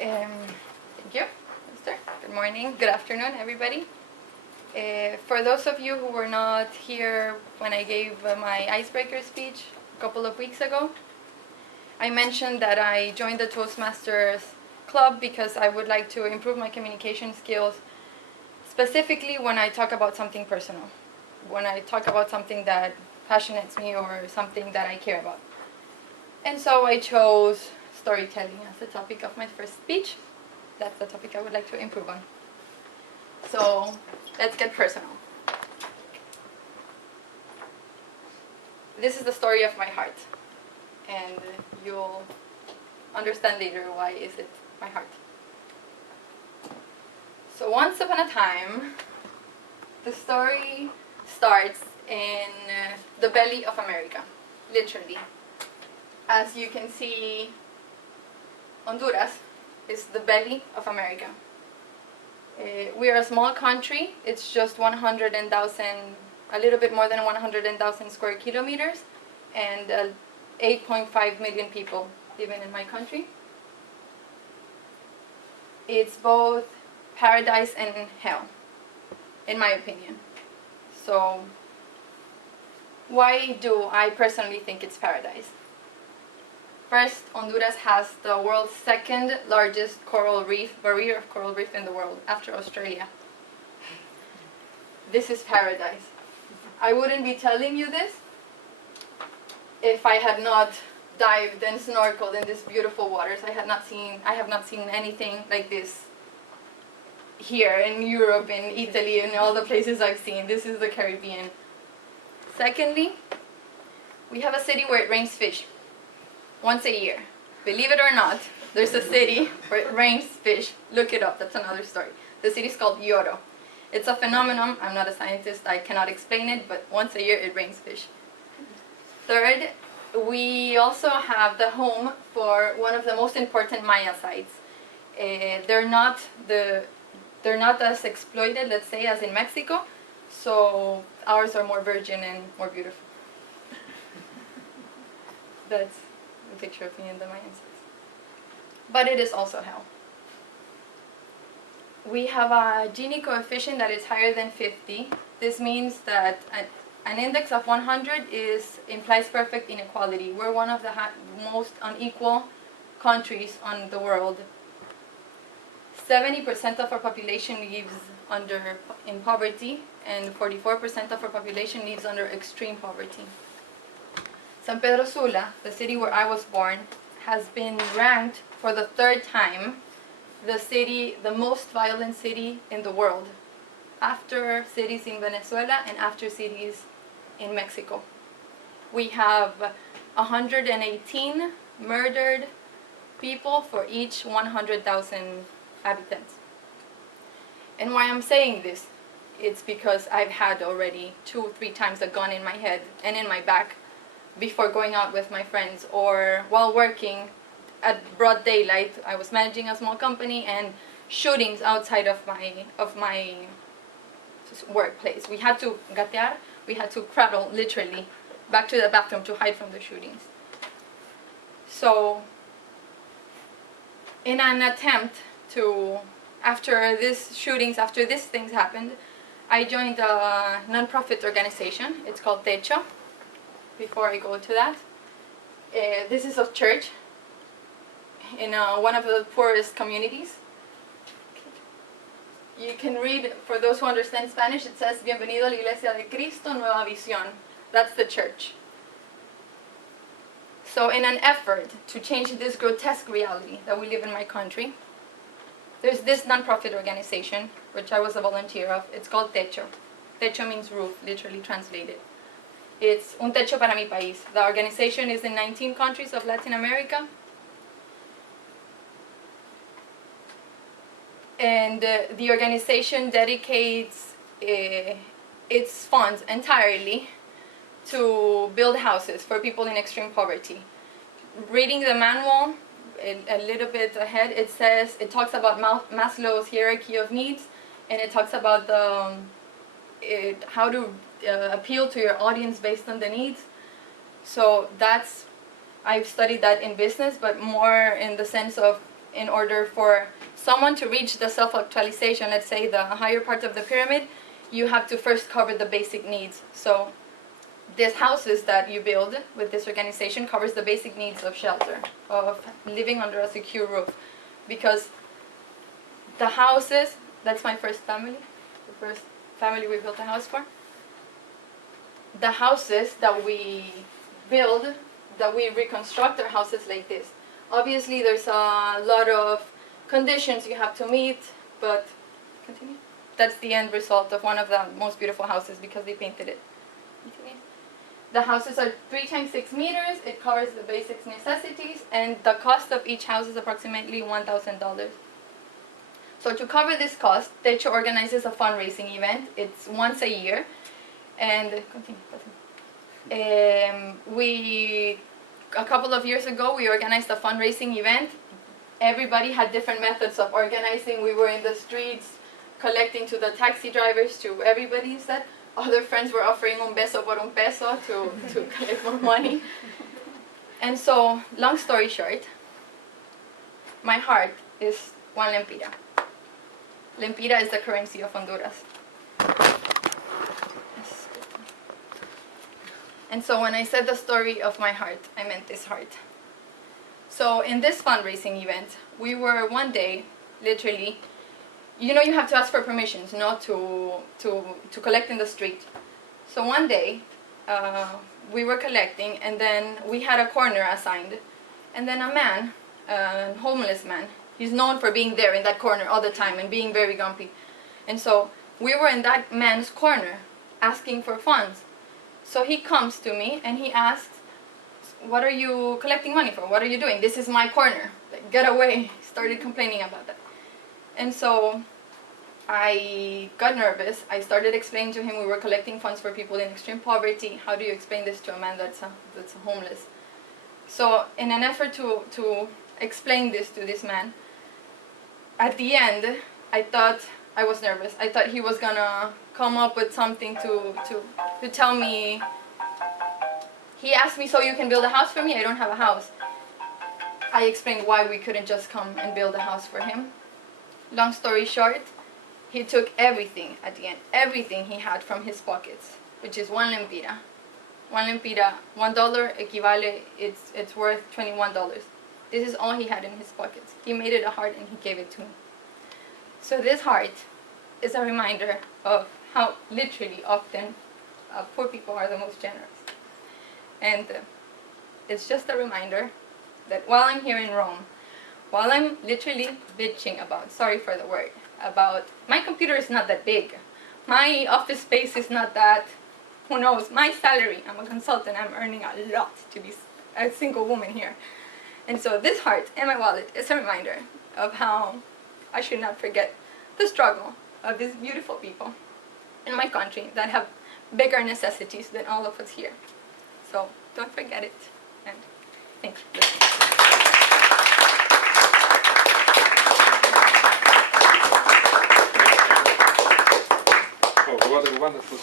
Thank you, Mr. Good morning, good afternoon, everybody. For those of you who were not here when I gave my icebreaker speech a couple of weeks ago, I mentioned that I joined the Toastmasters club because I would like to improve my communication skills, specifically when I talk about something personal, when I talk about something that passionates me or something that I care about. And so I chose storytelling as the topic of my first speech. That's the topic I would like to improve on. So let's get personal. This is the story of my heart, and you'll understand later why is it my heart. So once upon a time, the story starts in the belly of America, literally. As you can see, Honduras is the belly of America. We are a small country. It's just 100,000, a little bit more than 100,000 square kilometers, and 8.5 million people living in my country. It's both paradise and hell, in my opinion. So, why do I personally think it's paradise? First, Honduras has the world's second largest coral reef, barrier of coral reef in the world, after Australia. This is paradise. I wouldn't be telling you this if I had not dived and snorkeled in these beautiful waters. I have not seen anything like this here in Europe, in Italy, and all the places I've seen. This is the Caribbean. Secondly, we have a city where it rains fish. Once a year. Believe it or not, there's a city where it rains fish. Look it up, that's another story. The city is called Yoro. It's a phenomenon. I'm not a scientist, I cannot explain it, but once a year it rains fish. Third, we also have the home for one of the most important Maya sites. They're not as exploited, let's say, as in Mexico, so ours are more virgin and more beautiful. That's a picture of me in the Mayan sites. But it is also hell. We have a Gini coefficient that is higher than 50. This means that an index of 100 implies perfect inequality. We're one of the most unequal countries on the world. 70% of our population lives in poverty, and 44% of our population lives under extreme poverty. San Pedro Sula, the city where I was born, has been ranked for the third time the most violent city in the world, after cities in Venezuela and after cities in Mexico. We have 118 murdered people for each 100,000 inhabitants. And why I'm saying this, it's because I've had already 2 or 3 times a gun in my head and in my back before going out with my friends, or while working at broad daylight. I was managing a small company, and shootings outside of my workplace. We had to gatear, we had to crawl literally back to the bathroom to hide from the shootings. So, in an attempt to, after these things happened, I joined a non-profit organization. It's called TECHO. Before I go to that, this is a church in one of the poorest communities. You can read, for those who understand Spanish, it says, Bienvenido a la Iglesia de Cristo, Nueva Visión. That's the church. So in an effort to change this grotesque reality that we live in my country, there's this non-profit organization, which I was a volunteer of. It's called TECHO. TECHO means roof, literally translated. It's Un Techo para mi país. The organization is in 19 countries of Latin America. And the organization dedicates its funds entirely to build houses for people in extreme poverty. Reading the manual a little bit ahead, it talks about Maslow's hierarchy of needs, and it talks about how to appeal to your audience based on the needs. So I've studied that in business, but more in the sense of in order for someone to reach the self-actualization, let's say the higher part of the pyramid, you have to first cover the basic needs. So these houses that you build with this organization covers the basic needs of shelter, of living under a secure roof. Because the houses, that's my first family, the first family we built a house for. The houses that we build, that we reconstruct, are houses like this. Obviously there's a lot of conditions you have to meet, but continue. That's the end result of one of the most beautiful houses because they painted it. Continue. The houses are 3 times 6 meters, it covers the basic necessities, and the cost of each house is approximately $1,000. So to cover this cost, TECHO organizes a fundraising event. It's once a year, and a couple of years ago we organized a fundraising event. Everybody had different methods of organizing. We were in the streets collecting to the taxi drivers, to everybody said. Other friends were offering un beso por un peso to collect more money. And so, long story short, my heart is 1 lempira. Lempira is the currency of Honduras. And so when I said the story of my heart, I meant this heart. So in this fundraising event, we were one day, literally, you know, you have to ask for permissions, not to collect in the street. So one day, we were collecting, and then we had a corner assigned. And then a man, a homeless man, he's known for being there in that corner all the time and being very grumpy. And so we were in that man's corner asking for funds. So he comes to me and he asks, "What are you collecting money for? What are you doing? This is my corner. Like, get away." He started complaining about that. And so I got nervous. I started explaining to him we were collecting funds for people in extreme poverty. How do you explain this to a man that's homeless? So in an effort to explain this to this man, at the end, I thought, I was nervous. I thought he was gonna come up with something to tell me. He asked me, "So you can build a house for me? I don't have a house." I explained why we couldn't just come and build a house for him. Long story short, he took everything at the end, everything he had from his pockets, which is 1 lempira. 1 lempira, $1 equivale, it's worth $21. This is all he had in his pockets. He made it a heart and he gave it to me. So this heart is a reminder of how literally often poor people are the most generous. And it's just a reminder that while I'm here in Rome, while I'm literally bitching about, sorry for the word, about my computer is not that big, my office space is not that, who knows, my salary, I'm a consultant, I'm earning a lot to be a single woman here. And so this heart and my wallet is a reminder of how I should not forget the struggle of these beautiful people in my country that have bigger necessities than all of us here. So don't forget it, and thank you. Oh, what a wonderful